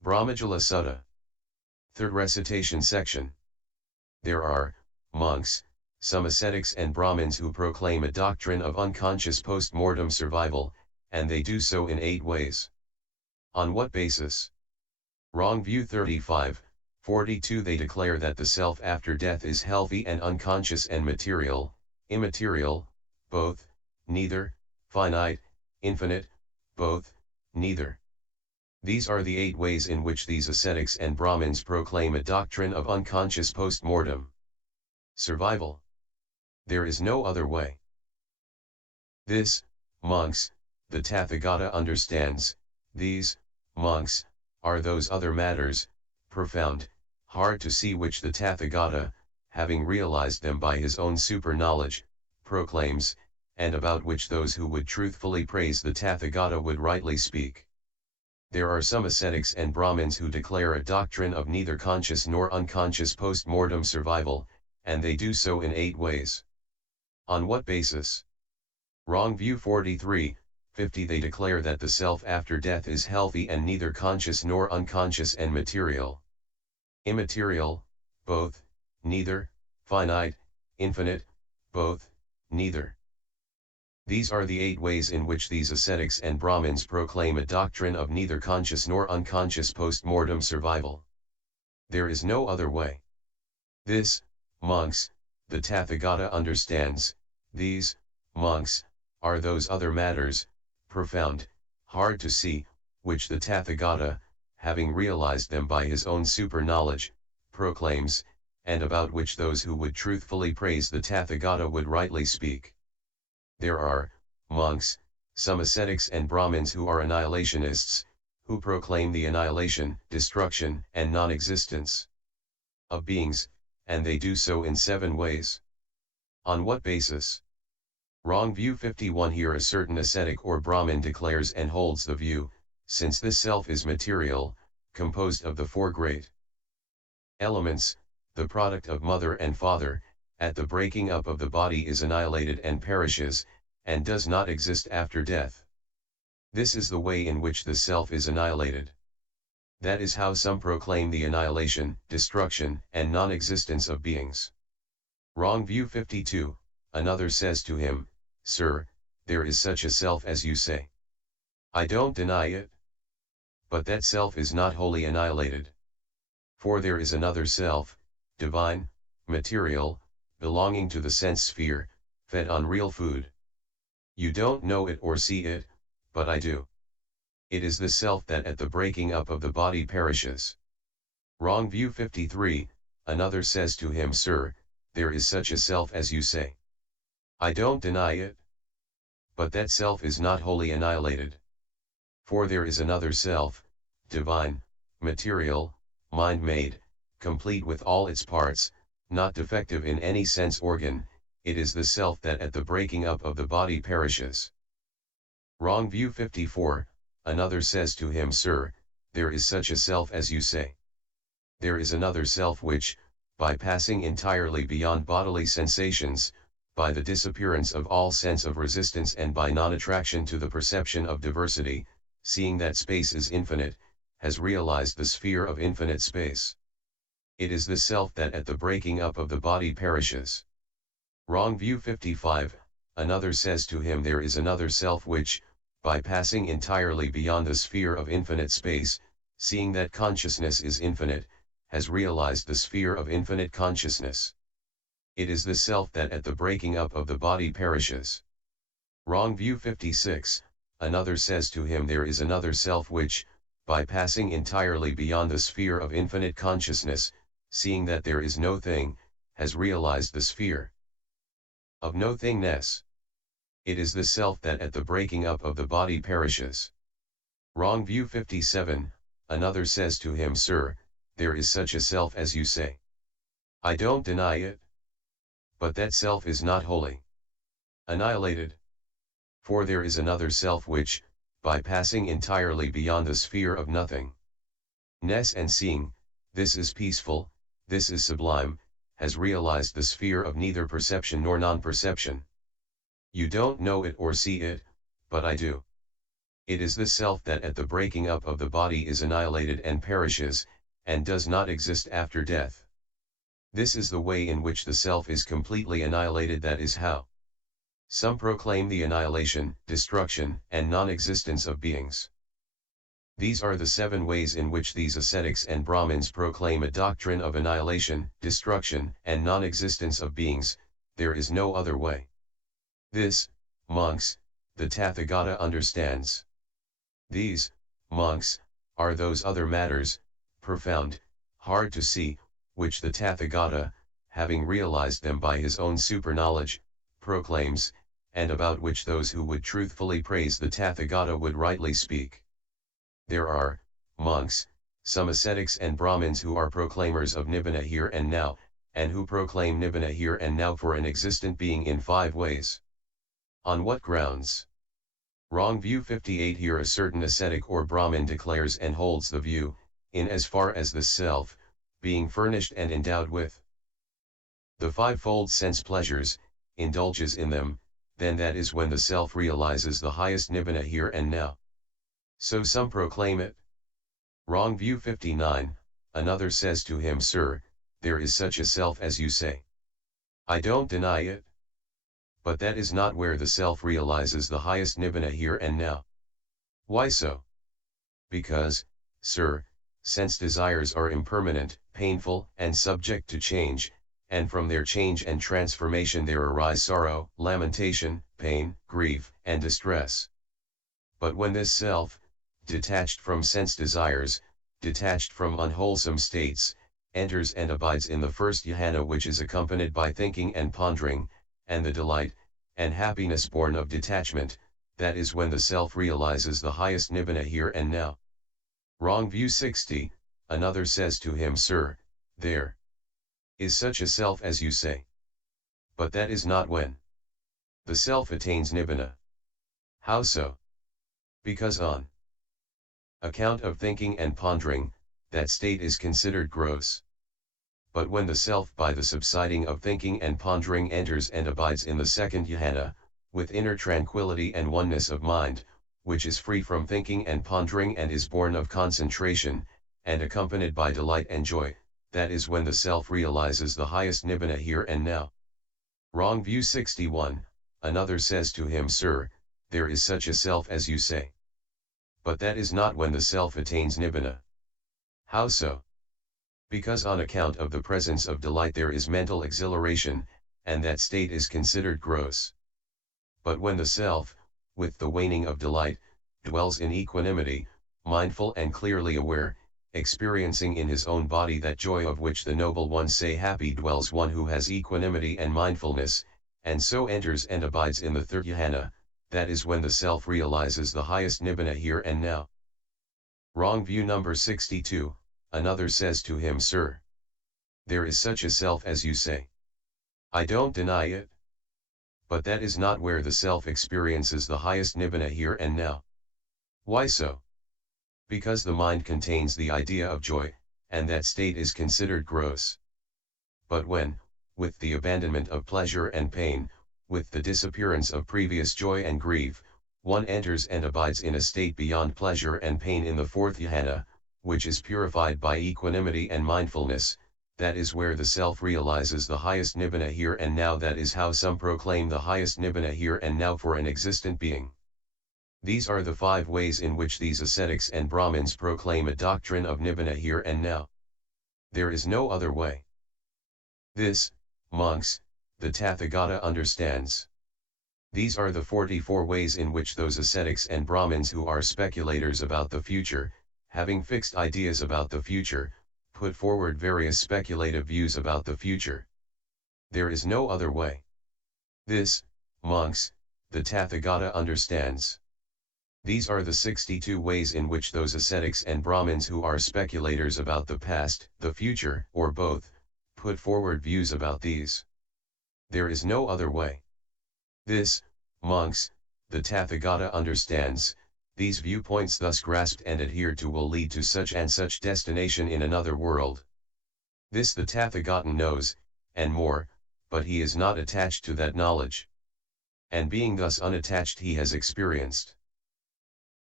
Brahmajala Sutta. Third recitation section. There are, monks, some ascetics and Brahmins who proclaim a doctrine of unconscious post-mortem survival, and they do so in 8 ways. On what basis? Wrong view 35, 42. They declare that the self after death is healthy and unconscious and material, immaterial, both, neither, finite, infinite, both, neither. These are the 8 ways in which these ascetics and Brahmins proclaim a doctrine of unconscious post-mortem survival. There is no other way. This, monks, the Tathagata understands. These, monks, are those other matters, profound, hard to see, which the Tathagata, having realized them by his own super-knowledge, proclaims, and about which those who would truthfully praise the Tathagata would rightly speak. There are some ascetics and Brahmins who declare a doctrine of neither conscious nor unconscious post-mortem survival, and they do so in 8 ways. On what basis? Wrong view 43, 50. They declare that the self after death is healthy and neither conscious nor unconscious and material, immaterial, both, neither, finite, infinite, both, neither. These are the 8 ways in which these ascetics and Brahmins proclaim a doctrine of neither conscious nor unconscious post-mortem survival. There is no other way. This, monks, the Tathagata understands. These, monks, are those other matters, profound, hard to see, which the Tathagata, having realized them by his own super-knowledge, proclaims, and about which those who would truthfully praise the Tathagata would rightly speak. There are, monks, some ascetics and Brahmins who are annihilationists, who proclaim the annihilation, destruction, and non-existence of beings, and they do so in 7 ways. On what basis? Wrong view 51. Here a certain ascetic or Brahmin declares and holds the view, since this self is material, composed of the 4 great elements, the product of mother and father, at the breaking up of the body is annihilated and perishes, and does not exist after death. This is the way in which the self is annihilated. That is how some proclaim the annihilation, destruction, and non-existence of beings. Wrong view 52. Another says to him, "Sir, there is such a self as you say. I don't deny it. But that self is not wholly annihilated. For there is another self, divine, material, belonging to the sense sphere, fed on real food. You don't know it or see it, but I do. It is the self that at the breaking up of the body perishes." Wrong view 53. Another says to him, "Sir, there is such a self as you say. I don't deny it. But that self is not wholly annihilated. For there is another self, divine, material, mind-made, complete with all its parts, not defective in any sense organ. It is the self that at the breaking up of the body perishes." Wrong view 54. Another says to him, "Sir, there is such a self as you say. There is another self which, by passing entirely beyond bodily sensations, by the disappearance of all sense of resistance and by non-attraction to the perception of diversity, seeing that space is infinite, has realized the sphere of infinite space. It is the self that at the breaking up of the body perishes." Wrong view 55. Another says to him, "There is another self which, by passing entirely beyond the sphere of infinite space, seeing that consciousness is infinite, has realized the sphere of infinite consciousness. It is the self that at the breaking up of the body perishes." Wrong view 56. Another says to him, "There is another self which, by passing entirely beyond the sphere of infinite consciousness, seeing that there is no thing, has realized the sphere of no thingness. It is the self that at the breaking up of the body perishes." Wrong view 57. Another says to him, "Sir, there is such a self as you say. I don't deny it. But that self is not wholly annihilated. For there is another self which, by passing entirely beyond the sphere of nothingness and seeing, this is peaceful, this is sublime, has realized the sphere of neither perception nor non-perception. You don't know it or see it, but I do. It is the self that at the breaking up of the body is annihilated and perishes, and does not exist after death. This is the way in which the self is completely annihilated. That is how some proclaim the annihilation, destruction, and non-existence of beings. These are the 7 ways in which these ascetics and Brahmins proclaim a doctrine of annihilation, destruction, and non-existence of beings. There is no other way. This, monks, the Tathagata understands. These, monks, are those other matters, profound, hard to see, which the Tathagata, having realized them by his own super-knowledge, proclaims, and about which those who would truthfully praise the Tathagata would rightly speak. There are, monks, some ascetics and Brahmins who are proclaimers of Nibbana here and now, and who proclaim Nibbana here and now for an existent being in 5 ways. On what grounds? Wrong view 58. Here a certain ascetic or Brahmin declares and holds the view, in as far as the self, being furnished and endowed with the 5-fold sense pleasures, indulges in them, then that is when the self realizes the highest Nibbana here and now. So some proclaim it. Wrong view 59, another says to him, Sir, there is such a self as you say. I don't deny it. But that is not where the self realizes the highest Nibbana here and now. Why so? Because, sir, sense desires are impermanent, painful, and subject to change, and from their change and transformation there arise sorrow, lamentation, pain, grief, and distress. But when this self, detached from sense desires, detached from unwholesome states, enters and abides in the first dhyana, which is accompanied by thinking and pondering, and the delight, and happiness born of detachment, that is when the self realizes the highest Nibbana here and now. Wrong view 60, another says to him, Sir, there is such a self as you say. But that is not when the self attains Nibbana. How so? Because on account of thinking and pondering, that state is considered gross. But when the self by the subsiding of thinking and pondering enters and abides in the second dhyana, with inner tranquility and oneness of mind, which is free from thinking and pondering and is born of concentration, and accompanied by delight and joy, that is when the self realizes the highest Nibbana here and now. Wrong view 61, another says to him, Sir, there is such a self as you say. But that is not when the self attains Nibbana. How so? Because on account of the presence of delight there is mental exhilaration, and that state is considered gross. But when the self, with the waning of delight, dwells in equanimity, mindful and clearly aware, experiencing in his own body that joy of which the noble ones say, happy dwells one who has equanimity and mindfulness, and so enters and abides in the third dhyana, that is when the self realizes the highest Nibbana here and now. Wrong view number 62, another says to him, Sir, there is such a self as you say. I don't deny it. But that is not where the self experiences the highest Nibbana here and now. Why so? Because the mind contains the idea of joy, and that state is considered gross. But when, with the abandonment of pleasure and pain, with the disappearance of previous joy and grief, one enters and abides in a state beyond pleasure and pain in the fourth dhyana, which is purified by equanimity and mindfulness, that is where the self realizes the highest Nibbana here and now. That is how some proclaim the highest Nibbana here and now for an existent being. These are the 5 ways in which these ascetics and Brahmins proclaim a doctrine of Nibbana here and now. There is no other way. This, monks, the Tathagata understands. These are the 44 ways in which those ascetics and Brahmins who are speculators about the future, having fixed ideas about the future, put forward various speculative views about the future. There is no other way. This, monks, the Tathagata understands. These are the 62 ways in which those ascetics and Brahmins who are speculators about the past, the future, or both, put forward views about these. There is no other way. This, monks, the Tathagata understands. These viewpoints thus grasped and adhered to will lead to such and such destination in another world. This the Tathagata knows, and more, but he is not attached to that knowledge. And being thus unattached he has experienced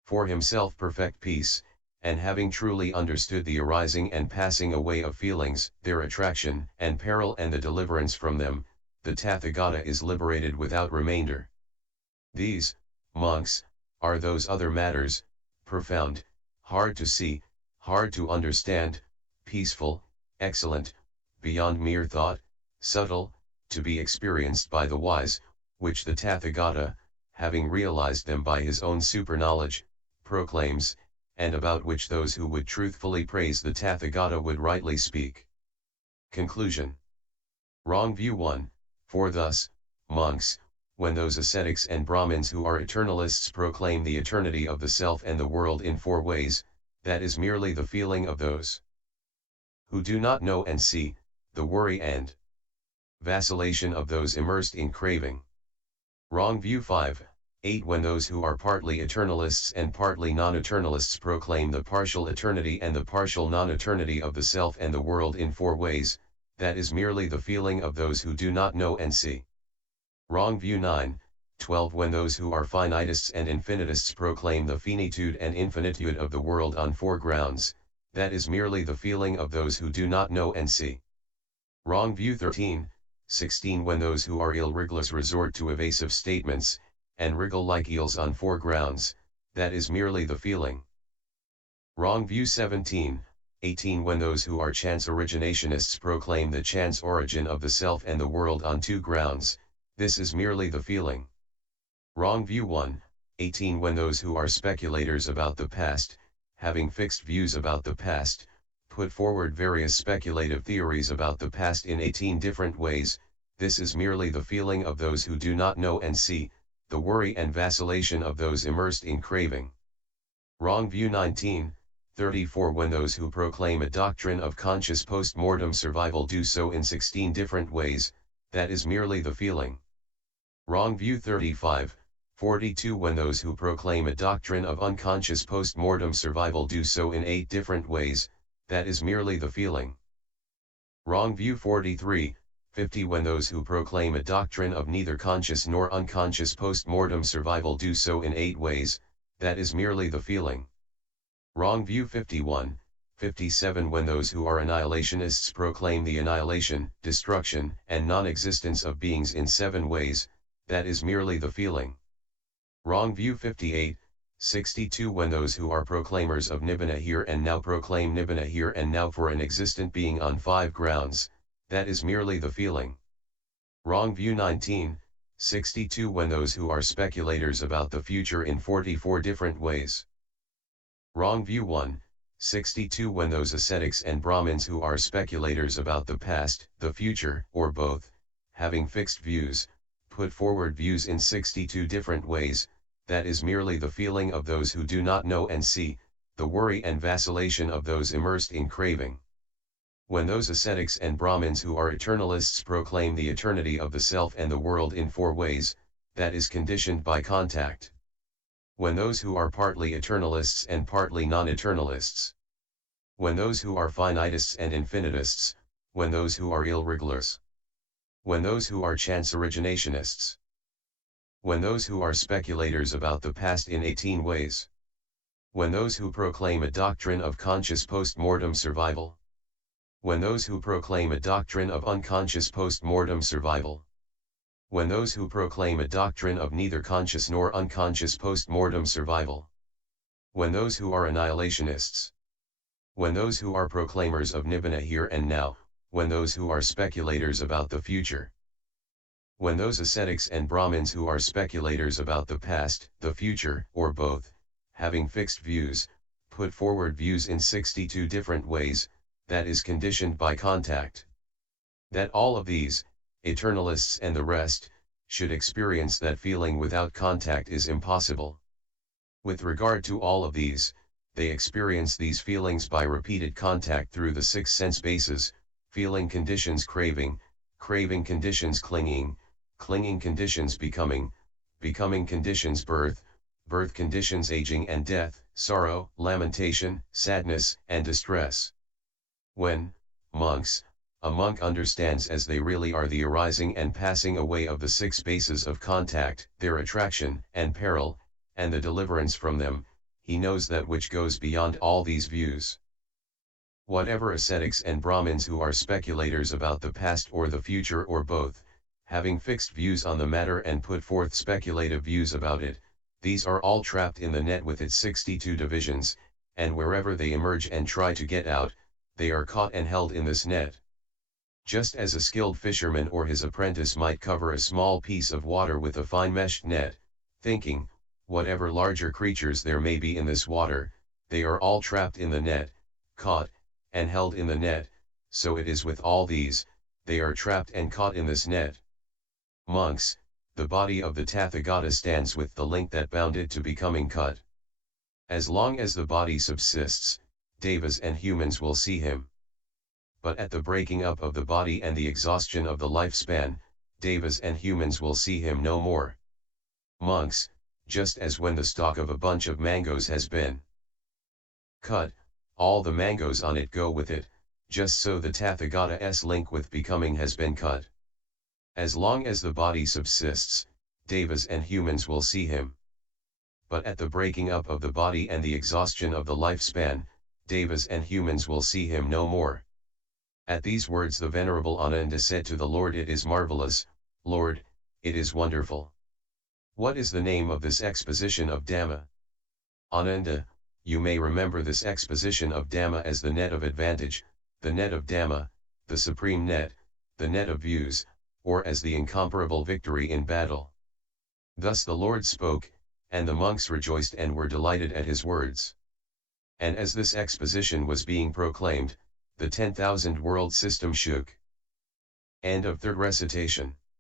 for himself perfect peace, and having truly understood the arising and passing away of feelings, their attraction and peril and the deliverance from them, the Tathagata is liberated without remainder. These, monks, are those other matters, profound, hard to see, hard to understand, peaceful, excellent, beyond mere thought, subtle, to be experienced by the wise, which the Tathagata, having realized them by his own superknowledge, proclaims, and about which those who would truthfully praise the Tathagata would rightly speak. Conclusion. Wrong view 1, for thus, monks, when those ascetics and Brahmins who are eternalists proclaim the eternity of the self and the world in 4 ways, that is merely the feeling of those who do not know and see, the worry and vacillation of those immersed in craving. Wrong view 5, 8 when those who are partly eternalists and partly non-eternalists proclaim the partial eternity and the partial non-eternity of the self and the world in 4 ways, that is merely the feeling of those who do not know and see. Wrong view 9, 12 when those who are finitists and infinitists proclaim the finitude and infinitude of the world on 4 grounds, that is merely the feeling of those who do not know and see. Wrong view 13, 16 when those who are ill-wrigglers resort to evasive statements, and wriggle like eels on 4 grounds, that is merely the feeling. Wrong view 17, 18 when those who are chance originationists proclaim the chance origin of the self and the world on 2 grounds, this is merely the feeling. Wrong view 1, 18 when those who are speculators about the past, having fixed views about the past, put forward various speculative theories about the past in 18 different ways, this is merely the feeling of those who do not know and see, the worry and vacillation of those immersed in craving. Wrong view 19, 34 when those who proclaim a doctrine of conscious post-mortem survival do so in 16 different ways, that is merely the feeling. Wrong view 35, 42 when those who proclaim a doctrine of unconscious post-mortem survival do so in 8 different ways, that is merely the feeling. Wrong view 43, 50 when those who proclaim a doctrine of neither conscious nor unconscious post-mortem survival do so in 8 ways, that is merely the feeling. Wrong view 51, 57 when those who are annihilationists proclaim the annihilation, destruction, and non-existence of beings in 7 ways, that is merely the feeling. Wrong view 58, 62 when those who are proclaimers of nibbana here and now proclaim nibbana here and now for an existent being on 5 grounds, that is merely the feeling. Wrong view 19, 62 when those who are speculators about the future in 44 different ways. Wrong view 1, 62 when those ascetics and Brahmins who are speculators about the past, the future, or both, having fixed views, put forward views in 62 different ways, that is merely the feeling of those who do not know and see, the worry and vacillation of those immersed in craving. When those ascetics and Brahmins who are eternalists proclaim the eternity of the self and the world in 4 ways, that is conditioned by contact. When those who are partly eternalists and partly non-eternalists. When those who are finitists and infinitists, when those who are ill-wrigglers. When those who are chance originationists. When those who are speculators about the past in 18 ways. When those who proclaim a doctrine of conscious post-mortem survival. When those who proclaim a doctrine of unconscious post-mortem survival. When those who proclaim a doctrine of neither conscious nor unconscious post-mortem survival. When those who are annihilationists. When those who are proclaimers of nibbana here and now, when those who are speculators about the future. When those ascetics and Brahmins who are speculators about the past, the future, or both, having fixed views, put forward views in 62 different ways, that is conditioned by contact. That all of these, eternalists and the rest, should experience that feeling without contact is impossible. With regard to all of these, they experience these feelings by repeated contact through the 6 sense bases, feeling conditions craving, craving conditions clinging, clinging conditions becoming, becoming conditions birth, birth conditions aging and death, sorrow, lamentation, sadness, and distress. When, monks, a monk understands as they really are the arising and passing away of the 6 bases of contact, their attraction and peril, and the deliverance from them, he knows that which goes beyond all these views. Whatever ascetics and Brahmins who are speculators about the past or the future or both, having fixed views on the matter and put forth speculative views about it, these are all trapped in the net with its 62 divisions, and wherever they emerge and try to get out, they are caught and held in this net. Just as a skilled fisherman or his apprentice might cover a small piece of water with a fine meshed net, thinking, whatever larger creatures there may be in this water, they are all trapped in the net, caught, and held in the net, so it is with all these, they are trapped and caught in this net. Monks, the body of the Tathagata stands with the link that bound it to becoming cut. As long as the body subsists, devas and humans will see him. But at the breaking up of the body and the exhaustion of the lifespan, devas and humans will see him no more. Monks, just as when the stalk of a bunch of mangoes has been cut, all the mangoes on it go with it, just so the Tathagata's link with becoming has been cut. As long as the body subsists, devas and humans will see him. But at the breaking up of the body and the exhaustion of the lifespan, devas and humans will see him no more. At these words the Venerable Ananda said to the Lord, "It is marvelous, Lord, it is wonderful. What is the name of this exposition of Dhamma?" Ananda, you may remember this exposition of Dhamma as the net of advantage, the net of Dhamma, the supreme net, the net of views, or as the incomparable victory in battle. Thus the Lord spoke, and the monks rejoiced and were delighted at his words. And as this exposition was being proclaimed, the 10,000 world system shook. End of third recitation.